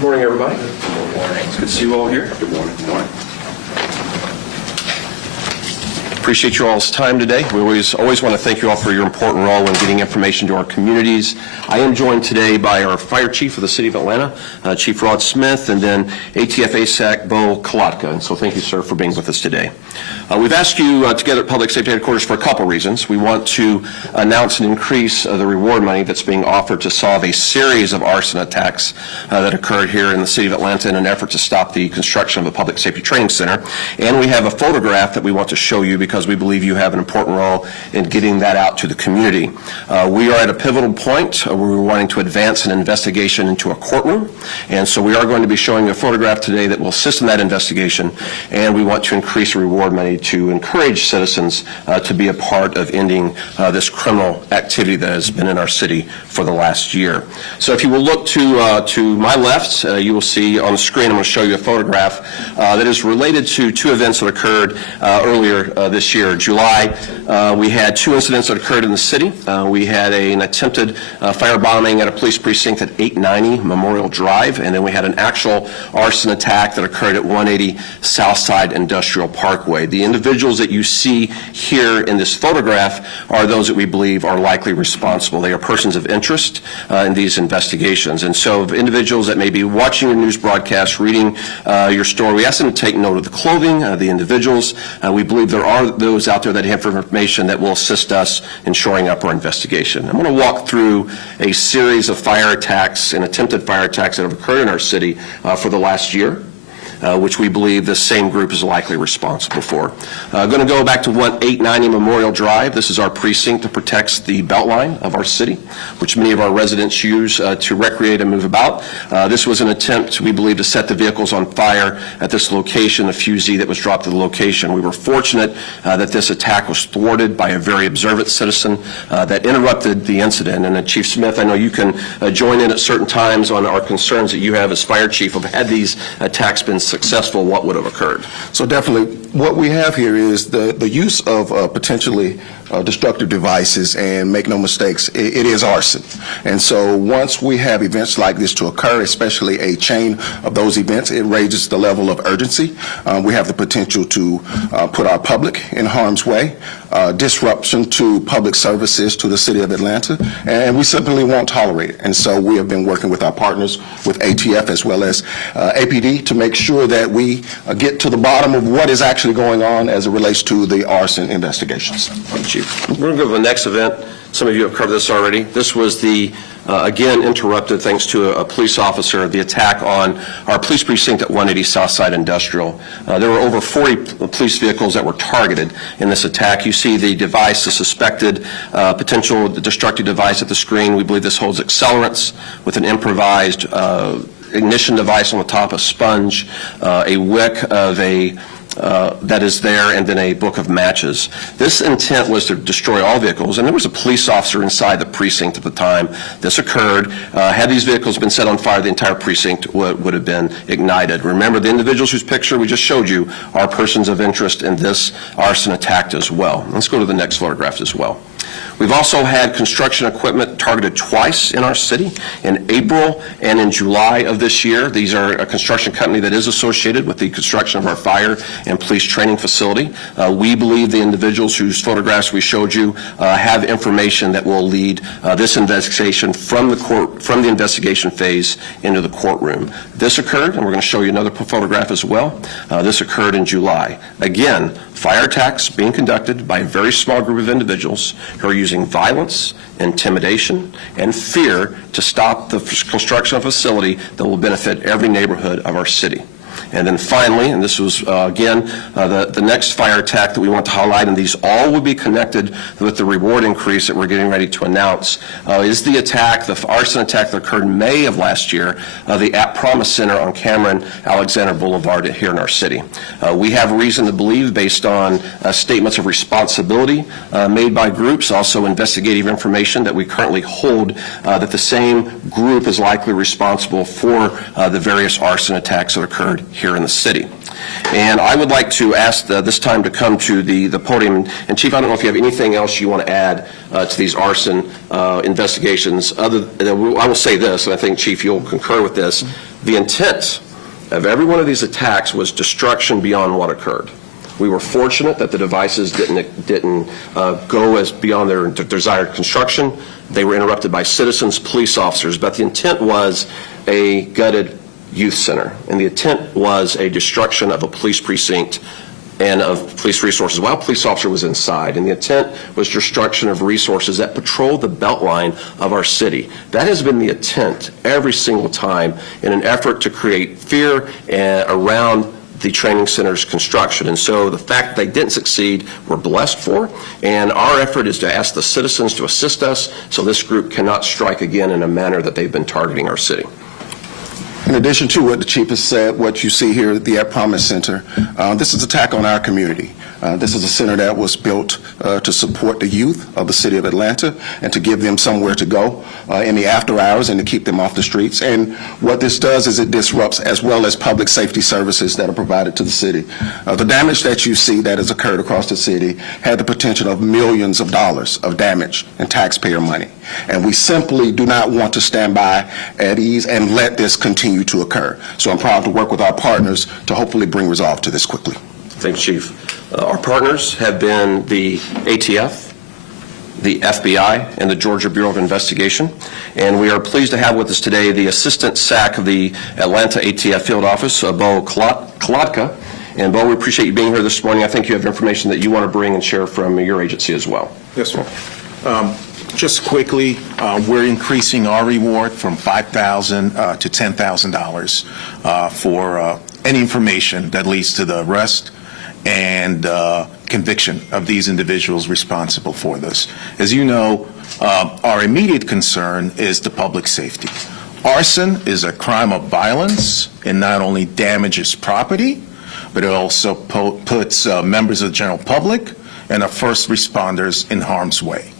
Good morning, everybody. Good morning. It's good to see you all here. Good morning. Good morning. Appreciate you all's time today. We always want to thank you all for your important role in getting information to our communities. I am joined today by our fire chief of the city of Atlanta, Chief Rod Smith, and then ATF ASAC Bo Kalatka. And so thank you, sir, for being with us today. We've asked you together at Public Safety Headquarters for a couple reasons. We want to announce and increase the reward money that's being offered to solve a series of arson attacks that occurred here in the city of Atlanta in an effort to stop the construction of a public safety training center. And we have a photograph that we want to show you because we believe you have an important role in getting that out to the community. We are at a pivotal point where we're wanting to advance an investigation into a courtroom, and so we are going to be showing a photograph today that will assist in that investigation, and we want to increase the reward money to encourage citizens to be a part of ending this criminal activity that has been in our city for the last year. So if you will look to my left, you will see on the screen, I'm going to show you a photograph that is related to two events that occurred earlier this year. July, we had two incidents that occurred in the city. We had an attempted firebombing at a police precinct at 890 Memorial Drive, and then we had an actual arson attack that occurred at 180 Southside Industrial Parkway. The individuals that you see here in this photograph are those that we believe are likely responsible. They are persons of interest in these investigations. And so individuals that may be watching your news broadcast, reading your story, we ask them to take note of the clothing, the individuals. We believe there are those out there that have information that will assist us in shoring up our investigation. I'm going to walk through a series of fire attacks and attempted fire attacks that have occurred in our city for the last year, which we believe this same group is likely responsible for. Going to go back to 890 Memorial Drive. This is our precinct that protects the beltline of our city, which many of our residents use to recreate and move about. This was an attempt, we believe, to set the vehicles on fire at this location, a fusee that was dropped to the location. We were fortunate that this attack was thwarted by a very observant citizen that interrupted the incident. And Chief Smith, I know you can join in at certain times on our concerns that you have as fire chief of had these attacks been successful, what would have occurred? So definitely what we have here is the use of potentially destructive devices, and make no mistakes, it is arson. And so once we have events like this to occur, especially a chain of those events, it raises the level of urgency. We have the potential to put our public in harm's way, disruption to public services to the city of Atlanta, and we simply won't tolerate it. And so we have been working with our partners, with ATF as well as APD, to make sure that we get to the bottom of what is actually going on as it relates to the arson investigations. Thank you. We're going to go to the next event. Some of you have covered this already. This was the again interrupted thanks to a police officer, the attack on our police precinct at 180 Southside Industrial. There were over 40 police vehicles that were targeted in this attack. You see the device, the suspected potential destructive device at the screen. We believe this holds accelerants with an improvised ignition device on the top, a sponge, a wick of a that is there, and then a book of matches. This intent was to destroy all vehicles, and there was a police officer inside the precinct at the time this occurred. Had these vehicles been set on fire, the entire precinct would have been ignited. Remember, the individuals whose picture we just showed you are persons of interest in this arson attack as well. Let's go to the next photograph as well. We've also had construction equipment targeted twice in our city, in April and in July of this year. These are a construction company that is associated with the construction of our fire and police training facility. We believe the individuals whose photographs we showed you have information that will lead this investigation from the investigation phase into the courtroom. This occurred, and we're going to show you another photograph as well. This occurred in July. Again, fire attacks being conducted by a very small group of individuals who are using violence, intimidation, and fear to stop the construction of a facility that will benefit every neighborhood of our city. And then finally, and this was, again, the next fire attack that we want to highlight, and these all will be connected with the reward increase that we're getting ready to announce, is the attack, the arson attack that occurred in May of last year, the At Promise Center on Cameron Alexander Boulevard here in our city. We have reason to believe, based on statements of responsibility made by groups, also investigative information that we currently hold, that the same group is likely responsible for the various arson attacks that occurred here in the city. And I would like to ask this time to come to the podium. And Chief, I don't know if you have anything else you want to add to these arson investigations. I will say this, and I think, Chief, you'll concur with this. The intent of every one of these attacks was destruction beyond what occurred. We were fortunate that the devices didn't go as beyond their desired construction. They were interrupted by citizens, police officers, but the intent was a gutted youth center, and the intent was a destruction of a police precinct and of police resources while a police officer was inside, and the intent was destruction of resources that patrol the beltline of our city. That has been the intent every single time in an effort to create fear around the training center's construction. And so the fact that they didn't succeed, we're blessed for, and our effort is to ask the citizens to assist us so this group cannot strike again in a manner that they've been targeting our city. In addition to what the chief has said, what you see here at the At Promise Center, this is an attack on our community. This is a center that was built to support the youth of the city of Atlanta and to give them somewhere to go in the after hours and to keep them off the streets. And what this does is it disrupts as well as public safety services that are provided to the city. The damage that you see that has occurred across the city had the potential of millions of dollars of damage and taxpayer money. And we simply do not want to stand by at ease and let this continue to occur. So I'm proud to work with our partners to hopefully bring resolve to this quickly. Thanks, Chief. Our partners have been the ATF, the FBI, and the Georgia Bureau of Investigation. And we are pleased to have with us today the Assistant SAC of the Atlanta ATF Field Office, Bo Kolodka. And Bo, we appreciate you being here this morning. I think you have information that you want to bring and share from your agency as well. Yes, sir. Just quickly, we're increasing our reward from $5,000 to $10,000 for any information that leads to the arrest and conviction of these individuals responsible for this. As you know, our immediate concern is the public safety. Arson is a crime of violence and not only damages property, but it also puts members of the general public and our first responders in harm's way.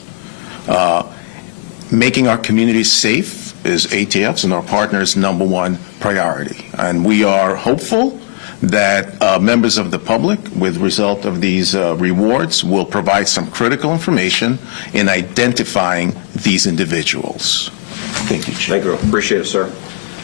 Making our communities safe is ATF's and our partners' #1 priority. And we are hopeful that members of the public, with result of these rewards, will provide some critical information in identifying these individuals. Thank you, Chief. Thank you. Appreciate it, sir.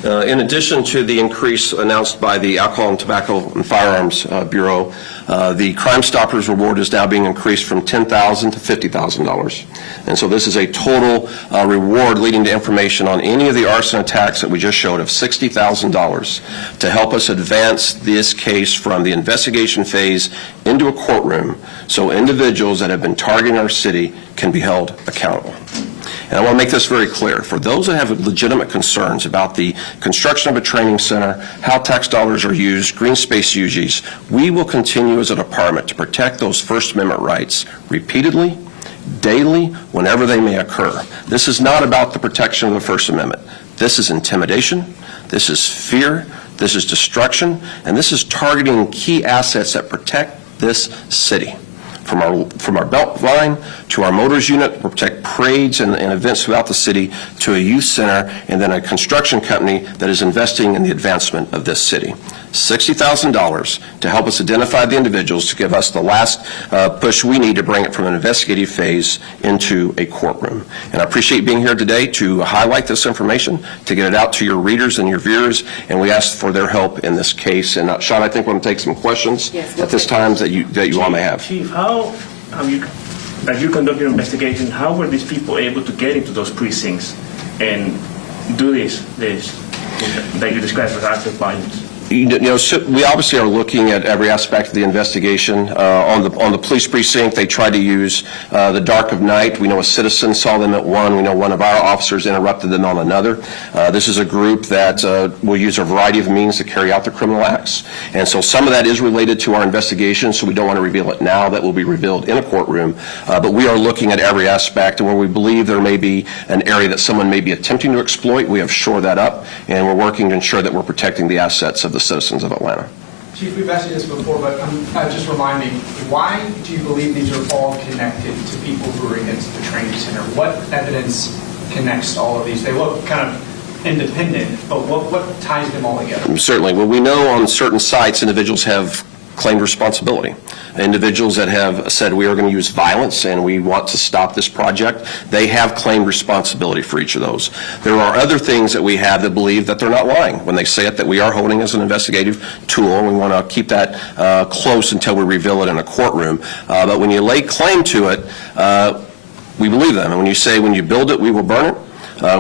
In addition to the increase announced by the Alcohol and Tobacco and Firearms Bureau, the Crime Stoppers reward is now being increased from $10,000 to $50,000. And so this is a total reward leading to information on any of the arson attacks that we just showed of $60,000 to help us advance this case from the investigation phase into a courtroom so individuals that have been targeting our city can be held accountable. And I want to make this very clear. For those that have legitimate concerns about the construction of a training center, how tax dollars are used, green space uses, we will continue as a department to protect those First Amendment rights repeatedly, daily, whenever they may occur. This is not about the protection of the First Amendment. This is intimidation, this is fear, this is destruction, and this is targeting key assets that protect this city. From our belt line to our motors unit, we'll protect parades and events throughout the city, to a youth center, and then a construction company that is investing in the advancement of this city. $60,000 to help us identify the individuals, to give us the last push we need to bring it from an investigative phase into a courtroom. And I appreciate being here today to highlight this information, to get it out to your readers and your viewers, and we ask for their help in this case. And Sean, I think we're going to take some questions at this time that you all may have. Chief, how have you, as you conduct your investigation, how were these people able to get into those precincts and do this that you described as acts of violence? So we obviously are looking at every aspect of the investigation. On the police precinct, they tried to use the dark of night. We know a citizen saw them at one. We know one of our officers interrupted them on another. This is a group that will use a variety of means to carry out their criminal acts. And so some of that is related to our investigation, so we don't want to reveal it now. That will be revealed in a courtroom. But we are looking at every aspect, and where we believe there may be an area that someone may be attempting to exploit, we have shored that up, and we're working to ensure that we're protecting the assets of the citizens of Atlanta. Chief, we've asked you this before, but just remind me, why do you believe these are all connected to people who are against the training center? What evidence connects all of these? They look kind of independent, but what ties them all together? Certainly. Well, we know on certain sites individuals have claimed responsibility. Individuals that have said we are going to use violence and we want to stop this project, they have claimed responsibility for each of those. There are other things that we have that believe that they're not lying when they say it, that we are holding as an investigative tool, and we want to keep that close until we reveal it in a courtroom. But when you lay claim to it, we believe them. And when you say when you build it, we will burn it,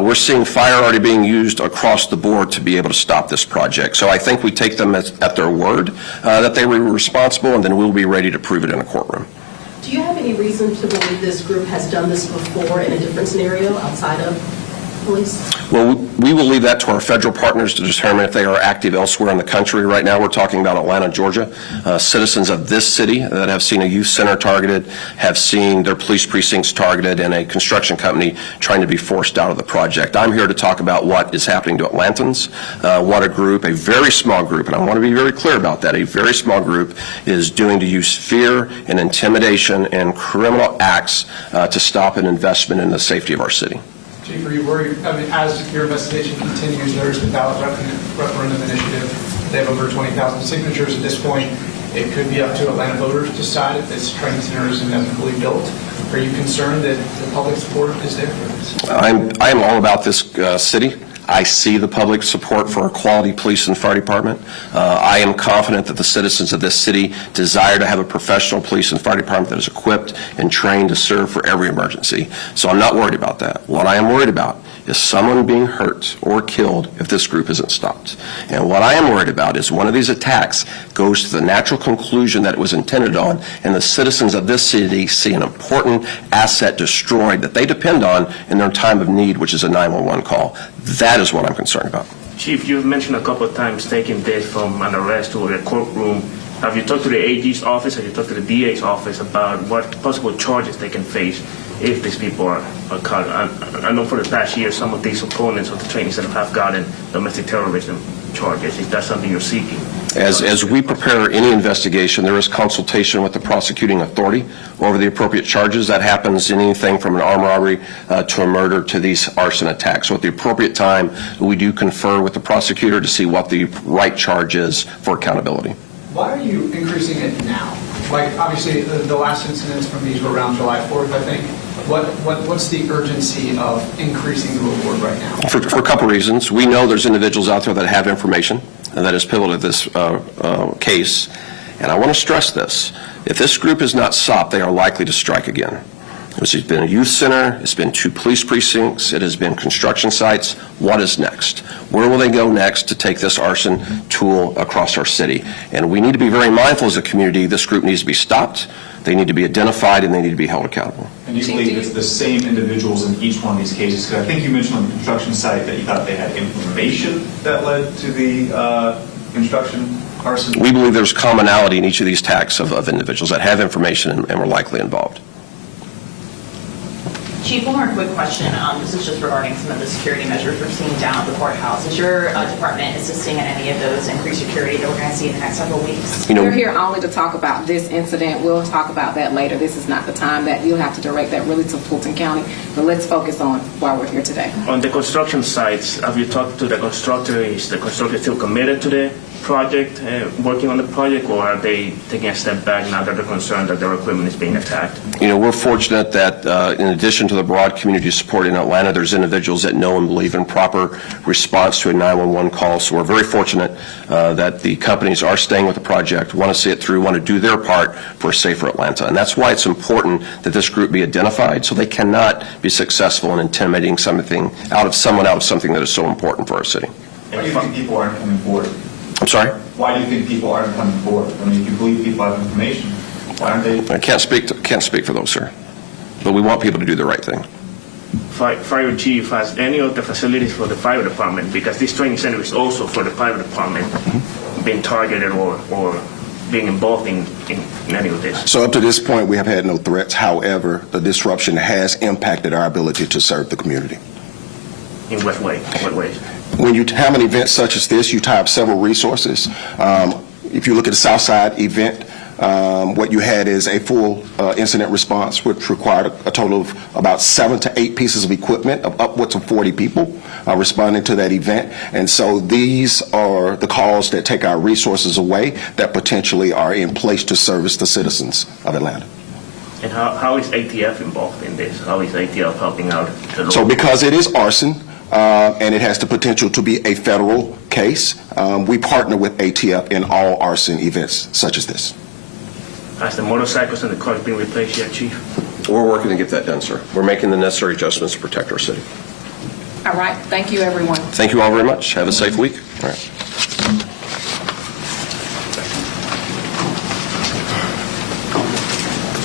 we're seeing fire already being used across the board to be able to stop this project. So I think we take them at their word that they were responsible, and then we'll be ready to prove it in a courtroom. Do you have any reason to believe this group has done this before in a different scenario outside of police? Well, we will leave that to our federal partners to determine if they are active elsewhere in the country. Right now, we're talking about Atlanta, Georgia. Citizens of this city that have seen a youth center targeted, have seen their police precincts targeted, and a construction company trying to be forced out of the project. I'm here to talk about what is happening to Atlantans, what a group, a very small group, and I want to be very clear about that, a very small group is doing to use fear and intimidation and criminal acts to stop an investment in the safety of our city. Chief, are you worried, I mean, as your investigation continues, there's the ballot referendum initiative. They have over 20,000 signatures at this point. It could be up to Atlanta voters to decide if this training center is inevitably built. Are you concerned that the public support is there for this? I am all about this city. I see the public support for a quality police and fire department. I am confident that the citizens of this city desire to have a professional police and fire department that is equipped and trained to serve for every emergency. So I'm not worried about that. What I am worried about is someone being hurt or killed if this group isn't stopped. And what I am worried about is one of these attacks goes to the natural conclusion that it was intended on, and the citizens of this city see an important asset destroyed that they depend on in their time of need, which is a 911 call. That is what I'm concerned about. Chief, you've mentioned a couple of times taking this from an arrest to a courtroom. Have you talked to the AG's office? Have you talked to the DA's office about what possible charges they can face if these people are caught? I know for the past year some of these opponents of the training center have gotten domestic terrorism charges. Is that something you're seeking? As we prepare any investigation, there is consultation with the prosecuting authority over the appropriate charges. That happens in anything from an armed robbery to a murder to these arson attacks. So at the appropriate time, we do confer with the prosecutor to see what the right charge is for accountability. Why are you increasing it now? Like, obviously, the last incidents from these were around July 4th, I think. What's the urgency of increasing the reward right now? For a couple reasons. We know there's individuals out there that have information that is pivotal to this case. And I want to stress this. If this group is not stopped, they are likely to strike again. It's been a youth center, it's been 2 police precincts, it has been construction sites. What is next? Where will they go next to take this arson tool across our city? And we need to be very mindful as a community. This group needs to be stopped, they need to be identified, and they need to be held accountable. And you believe it's the same individuals in each one of these cases? Because I think you mentioned on the construction site that you thought they had information that led to the construction arson? We believe there's commonality in each of these attacks of individuals that have information and were likely involved. Chief, one more quick question. This is just regarding some of the security measures we're seeing down at the courthouse. Is your department assisting in any of those increased security that we're going to see in the next several weeks? We're here only to talk about this incident. We'll talk about that later. This is not the time that you'll have to direct that really to Fulton County. But let's focus on why we're here today. On the construction sites, have you talked to the constructor? Is the constructor still committed to the project, working on the project, or are they taking a step back now that they're concerned that their equipment is being attacked? We're fortunate that in addition to the broad community support in Atlanta, there's individuals that know and believe in proper response to a 911 call. So we're very fortunate that the companies are staying with the project, want to see it through, want to do their part for a safer Atlanta. And that's why it's important that this group be identified, so they cannot be successful in intimidating someone out of something that is so important for our city. Why do you think people aren't coming forward? I'm sorry? Why do you think people aren't coming forward? I mean, if you believe people have information, why aren't they? I can't speak for those, sir. But we want people to do the right thing. Fire chief, has any of the facilities for the fire department, because this training center is also for the fire department, been targeted or being involved in any of this? So up to this point, we have had no threats. However, the disruption has impacted our ability to serve the community. In what way? What ways? When you have an event such as this, you tie up several resources. If you look at the Southside event, what you had is a full incident response, which required a total of about 7 to 8 pieces of equipment, of upwards of 40 people responding to that event. And so these are the calls that take our resources away that potentially are in place to service the citizens of Atlanta. And how is ATF involved in this? How is ATF helping out? So because it is arson, and it has the potential to be a federal case, we partner with ATF in all arson events such as this. Has the motorcycles and the cars been replaced yet, Chief? We're working to get that done, sir. We're making the necessary adjustments to protect our city. All right, thank you, everyone. Thank you all very much. Have a safe week. All right.